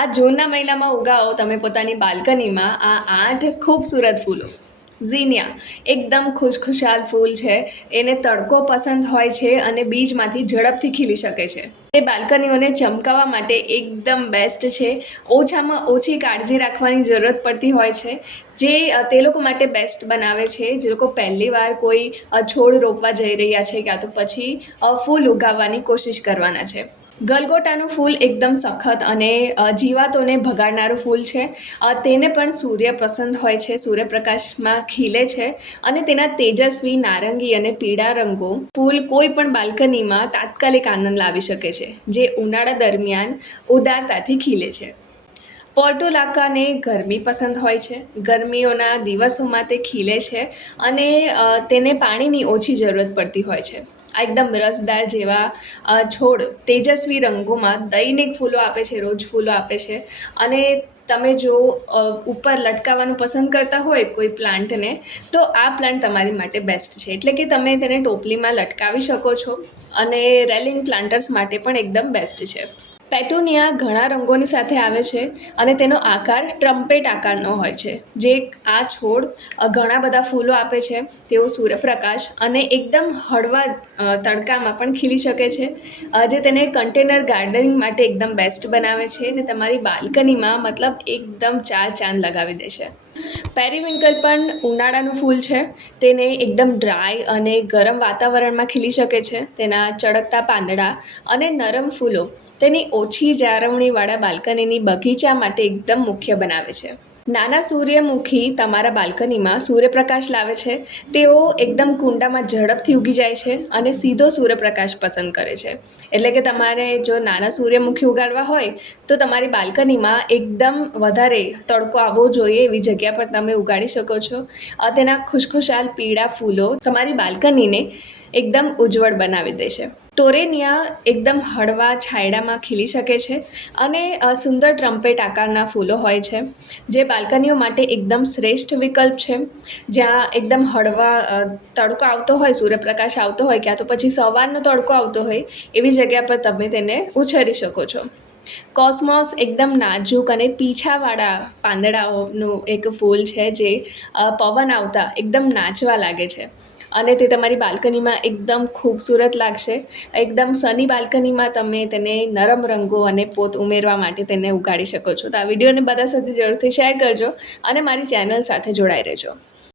આ જૂનના મહિનામાં ઉગાવો તમે પોતાની બાલ્કનીમાં આ 8 ખૂબસૂરત ફૂલો. ઝીનિયા એકદમ ખુશખુશાલ ફૂલ છે. એને તડકો પસંદ હોય છે અને બીજમાંથી ઝડપથી ખીલી શકે છે. એ બાલ્કનીઓને ચમકાવવા માટે એકદમ બેસ્ટ છે. ઓછામાં ઓછી કાળજી રાખવાની જરૂરત પડતી હોય છે, જે તે લોકો માટે બેસ્ટ બનાવે છે જે લોકો પહેલી વાર કોઈ છોડ રોપવા જઈ રહ્યા છે, કાં તો પછી ફૂલ ઉગાવવાની કોશિશ કરવાના છે. ગલગોટાનું ફૂલ એકદમ સખત અને જીવાતોને ભગાડનારું ફૂલ છે. તેને પણ સૂર્ય પસંદ હોય છે, સૂર્યપ્રકાશમાં ખીલે છે અને તેના તેજસ્વી નારંગી અને પીળા રંગો ફૂલ કોઈ પણ બાલ્કનીમાં તાત્કાલિક આનંદ લાવી શકે છે, જે ઉનાળા દરમિયાન ઉદારતાથી ખીલે છે. પોર્ટુલાકાને ગરમી પસંદ હોય છે. ગરમીઓના દિવસોમાં તે ખીલે છે અને તેને પાણીની ઓછી જરૂરત પડતી હોય છે. આ એકદમ રસદાર જેવા છોડ તેજસ્વી રંગોમાં દૈનિક ફૂલો આપે છે, રોજ ફૂલો આપે છે. અને તમે જો ઉપર લટકાવવાનું પસંદ કરતા હોય કોઈ પ્લાન્ટને, તો આ પ્લાન્ટ તમારી માટે બેસ્ટ છે. એટલે કે તમે તેને ટોપલીમાં લટકાવી શકો છો અને રેલિંગ પ્લાન્ટર્સ માટે પણ એકદમ બેસ્ટ છે. પેટુનિયા ઘણા રંગોની સાથે આવે છે અને તેનો આકાર ટ્રમ્પેટ આકારનો હોય છે. જે આ છોડ ઘણા બધા ફૂલો આપે છે. તેઓ સૂર્યપ્રકાશ અને એકદમ હળવા તડકામાં પણ ખીલી શકે છે, જે તેને કન્ટેનર ગાર્ડનિંગ માટે એકદમ બેસ્ટ બનાવે છે અને તમારી બાલ્કનીમાં મતલબ એકદમ ચાર ચાંદ લગાવી દેશે. પેરીવિંકલ પણ ઉનાળાનું ફૂલ છે. તેને એકદમ ડ્રાય અને ગરમ વાતાવરણમાં ખીલી શકે છે. તેના ચળકતા પાંદડા અને નરમ ફૂલો તેની ઓછી જાળવણીવાળા બાલ્કનીની બગીચા માટે એકદમ મુખ્ય બનાવે છે. નાના સૂર્યમુખી તમારા બાલ્કનીમાં સૂર્યપ્રકાશ લાવે છે. તેઓ એકદમ કુંડામાં ઝડપથી ઉગી જાય છે અને સીધો સૂર્યપ્રકાશ પસંદ કરે છે. એટલે કે તમારે જો નાના સૂર્યમુખી ઉગાડવા હોય તો તમારી બાલ્કનીમાં એકદમ વધારે તડકો આવવો જોઈએ એવી જગ્યા પર તમે ઉગાડી શકો છો. તેના ખુશખુશાલ પીળા ફૂલો તમારી બાલ્કનીને એકદમ ઉજ્જવળ બનાવી દેશે. ટોરેનિયા એકદમ હળવા છાંયડામાં ખીલી શકે છે અને સુંદર ટ્રમ્પેટ આકારના ફૂલો હોય છે, જે બાલ્કનીઓ માટે એકદમ શ્રેષ્ઠ વિકલ્પ છે. જ્યાં એકદમ હળવા તડકો આવતો હોય, સૂર્યપ્રકાશ આવતો હોય, ક્યાં તો પછી સવારનો તડકો આવતો હોય, એવી જગ્યા પર તમે તેને ઉછેરી શકો છો. કોસ્મોસ એકદમ નાજુક અને પીછાવાળા પાંદડાઓનું એક ફૂલ છે, જે પવન આવતા એકદમ નાચવા લાગે છે અને તે તમારી બાલ્કનીમાં એકદમ ખૂબસૂરત લાગશે. એકદમ સની બાલ્કનીમાં તમે તેને નરમ રંગો અને પોત ઉમેરવા માટે તેને ઉગાડી શકો છો. તો આ વિડીયોને બધા સાથે જરૂરથી શેર કરજો અને મારી ચેનલ સાથે જોડાઈ રહેજો.